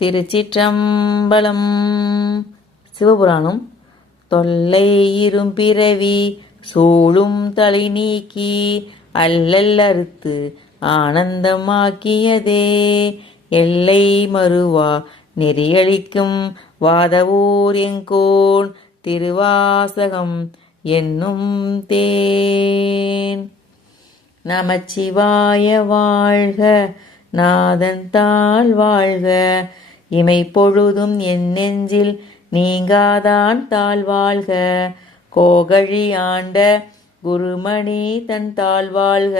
திருச்சிற்றம்பலம். சிவபுராணம். தொல்லை இரும்பிறவி சூழும் தலை நீக்கி அல்லல் அறுத்து ஆனந்தமாக்கியதே எல்லை மறுவா நெறியளிக்கும் வாதவூர் எங்கோன் திருவாசகம் என்னும் தேன். நமச்சிவாய வாழ்க, நாதன் தாள் வாழ்க, இமை பொழுதும் என் நெஞ்சில் நீங்காதான் தாழ் வாழ்க, கோகழி ஆண்ட குருமணி தன் தாழ் வாழ்க,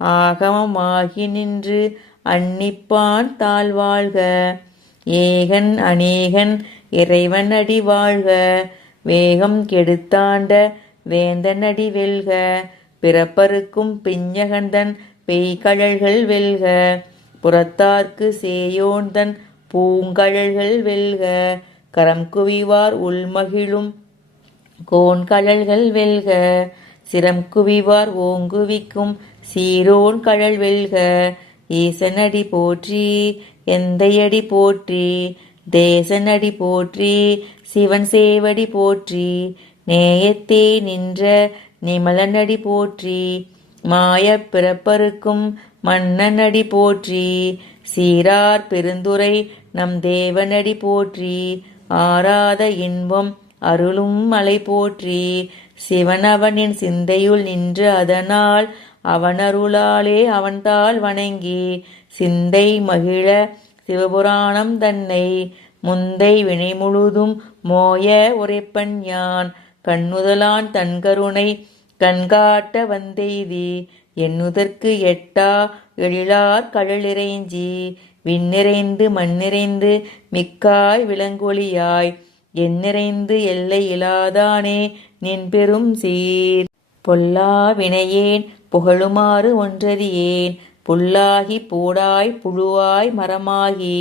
ஆகமமாகி நின்று அன்னிப்பான் தாழ் வாழ்க, ஏகன் அநேகன் இறைவன் அடி வாழ்க, வேகம் கெடுத்தாண்ட வேந்தன் அடி வெல்க, பிறப்பருக்கும் பிஞ்சகந்தன் பெய்கழல்கள் வெல்க, புறத்தார்க்கு சேயோன்தன் பூங்கழல்கள் வெல்க, கரம் குவிவார் உள்மகிழும் கோன்கழல்கள் வெல்க, சிரம் குவிவார் ஓங்குவிக்கும் சீரோன் கழல் வெல்க, ஈசனடி போற்றி எந்தையடி போற்றி, தேசனடி போற்றி சிவன் சேவடி போற்றி, நேயத்தே நின்ற நிமலனடி போற்றி, மாயப் பிறப்பருக்கும் மன்னனடி போற்றி, சீரார் பெருந்துரை நம் தேவனடி போற்றி, ஆராத இன்பம் அருளும் மலை போற்றி, சிவன் அவனின் சிந்தையுள் நின்று அதனால் அவனருளாலே அவன்தாள் வணங்கி சிந்தை மகிழ சிவபுராணம் தன்னை முந்தை வினை முழுதும் மோய உரைப்பன் யான், கண்ணுதலான் தன்கருணை கண்காட்ட வந்தெய்தி, எண்ணுதற்கு எட்டா எழிலார் கழலிறைஞ்சி, விண்ணிறைந்து மண்ணிறைந்து மிக்காய் விளங்கொளியாய், எண்ணிறைந்து எல்லை இலாதானே நின் பெரும் சீர். பொல்லா வினையேன் புகழுமாறு ஒன்றறியேன், புல்லாகி பூடாய் புழுவாய் மரமாகி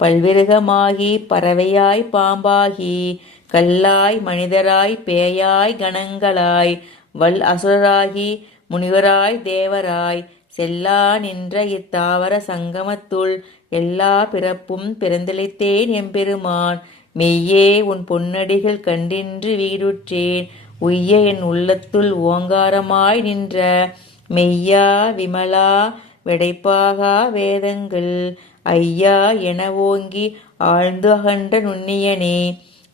பல்விருகமாகி பறவையாய் பாம்பாகி, கல்லாய் மனிதராய் பேயாய் கணங்களாய் வல் அசுரராகி முனிவராய் தேவராய், செல்லா நின்ற இத்தாவர சங்கமத்துள் எல்லா பிறப்பும் பிறந்தளித்தேன் எம்பெருமான், மெய்யே உன் பொன்னடிகள் கண்டின்று வீடுற்றேன், உய்ய என் உள்ளத்துள் ஓங்காரமாய் நின்ற மெய்யா விமலா விடைப்பாகா வேதங்கள் ஐயா என ஓங்கி ஆழ்ந்து அகன்ற நுண்ணியனே,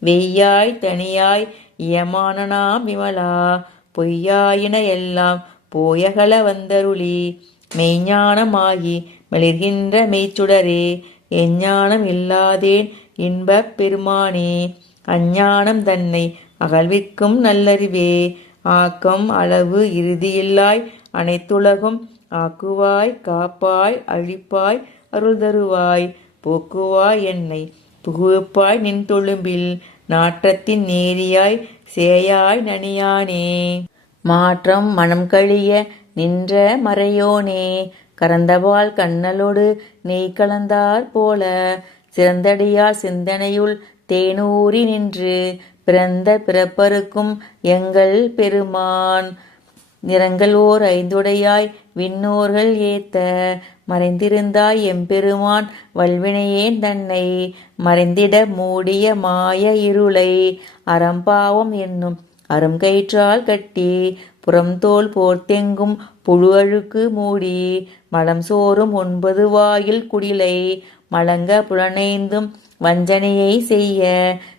வெய்யாய் தனியாய் இயமானனாம் விமலா, பொய்யாயின எல்லாம் போயகல வந்தருளி, மெய்ஞானமாகி மெளிர்கின்ற மெய்ச்சுடரே, எஞ்ஞானம் இல்லாதேன் இன்பப் பெருமானே, அஞ்ஞானம் தன்னை அகழ்விக்கும் நல்லறிவே, ஆக்கம் அளவு இறுதியில்லாய் அனைத்துலகும் ஆக்குவாய் காப்பாய் அழிப்பாய் அருள் தருவாய், போக்குவாய் என்னை புகுவிப்பாய் நின் தொழும்பில், நாற்றத்தின் நேரியாய் சேயாய் நனியானே, மாற்றம் மனம் கழிய நின்ற மறையோனே, கறந்தபால் கண்ணலோடு நெய் கலந்தாற் போல, சிறந்தடியார் சிந்தனையுள் தேனூறி நின்று பிறந்த பிறப்பருக்கும் எங்கள் பெருமான், நிறங்கள் ஓர் ஐந்துடையாய் விண்ணோர்கள் ஏத்த மறைந்திருந்தாய் எம்பெருமான், வல்வினையேன் தன்னை மறைந்திட மூடிய மாய இருளை, அறம்பாவம் என்னும் அரும் கயிற்றால் கட்டி புறம்தோல் போர்த்தெங்கும் புழு அழுக்கு மூடி, மலம் சோறும் 9 வாயில் குடிலை மலங்க புலனைந்தும் வஞ்சனையை செய்ய,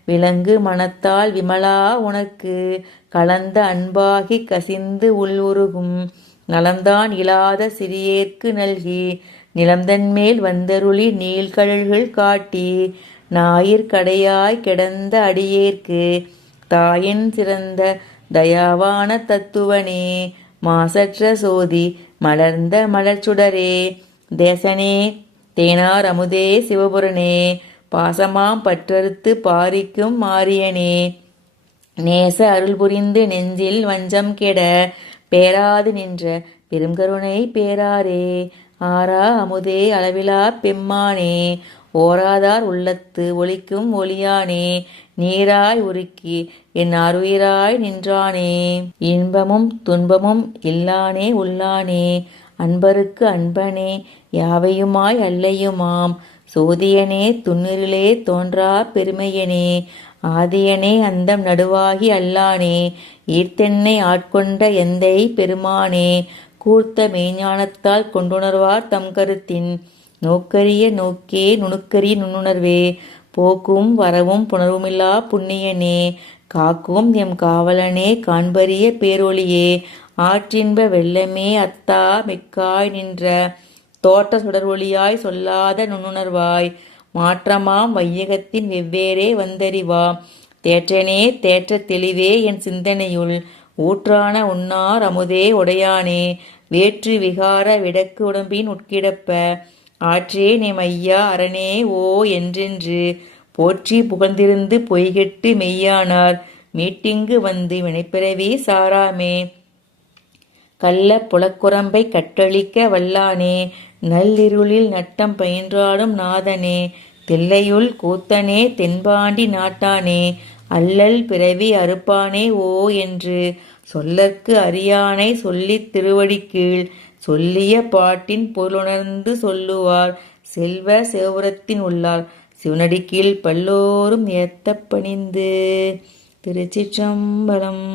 விலங்கு மனத்தால் விமலா உனக்கு கலந்த அன்பாகி கசிந்து உள்உருகும், நலம்தான் இலாத சிறியேற்கு நல்கி நிலம்தன்மேல் வந்தருளி நீள்கழல்கள் காட்டி, ஞாயிற் கடையாய் கிடந்த அடியேற்கு தாயின் சிறந்த தயாவான தத்துவனே, மாசற்ற சோதி மலர்ந்த மலர்ச்சுடரே, தேசனே தேனார் அமுதே சிவபுரனே, பாசமாம் பற்றறுத்து பாரிக்கும் மாரியனே, நேச அருள் புரிந்து நெஞ்சில் வஞ்சம் கெட பேராது நின்ற பெருங்கருணை பேராரே, ஆரா அமுதே அளவிலா பெம்மானே, ஓராதார் உள்ளத்து ஒளிக்கும் ஒளியானே, நீராய் உருக்கி என் ஆருயிராய் நின்றானே, இன்பமும் துன்பமும் இல்லானே உள்ளானே, அன்பருக்கு அன்பனே யாவையுமாய் அல்லையுமாம், சோதியனே துன்னிருளே தோன்றா பெருமையனே ஆதியனே அந்தம் நடுவாகி அல்லானே ஈர்த்தென்னை ஆட்கொண்ட எந்தை பெருமானே கூர்த்த மெய்ஞானத்தால் கொண்டுணர்வார் தம் கருத்தின் நோக்கரிய நோக்கே நுணுக்கரிய நுண்ணுணர்வே போக்கும் வரவும் புணர்வுமில்லா புண்ணியனே காக்கும் எம் காவலனே காண்பரிய பேரொளியே ஆற்றின்ப வெள்ளமே அத்தா மிக்காய் நின்ற தோற்ற சுடர்வொளியாய் சொல்லாத நுண்ணுணர்வாய் மாற்றமாம் வையகத்தின் வெவ்வேறே வந்தறிவா தேற்றனே தேற்ற தெளிவே என் சிந்தனையுள் ஊற்றான உன்னார் அமுதே உடையானே வேற்று விகார விடக்கு உடம்பின் உட்கிடப்ப ஆற்றே நெமையா அரணே ஓ என்றென்று போற்றி புகழ்ந்திருந்து பொய்கெட்டு மெய்யானார் மீட்டிங்கு வந்து வினைப்பிறவி சாராமே கள்ள புலக்குரம்பை கட்டளிக்க வல்லானே நல்லிருளில் நட்டம் பயின்றாடும் நாதனே தில்லையுள் கூத்தனே தென்பாண்டி நாட்டானே அல்லல் பிறவி அறுப்பானே ஓ என்று சொல்லற்கு அறியானை சொல்லித் திருவடிக்கீழ் சொல்லிய பாட்டின் பொருளுணர்ந்து சொல்லுவார் செல்வ சிவபுரத்தின் உள்ளார் சிவனடிக்கீழ் பல்லோரும் ஏத்தப் பணிந்து. திருச்சிற்றம்பலம்.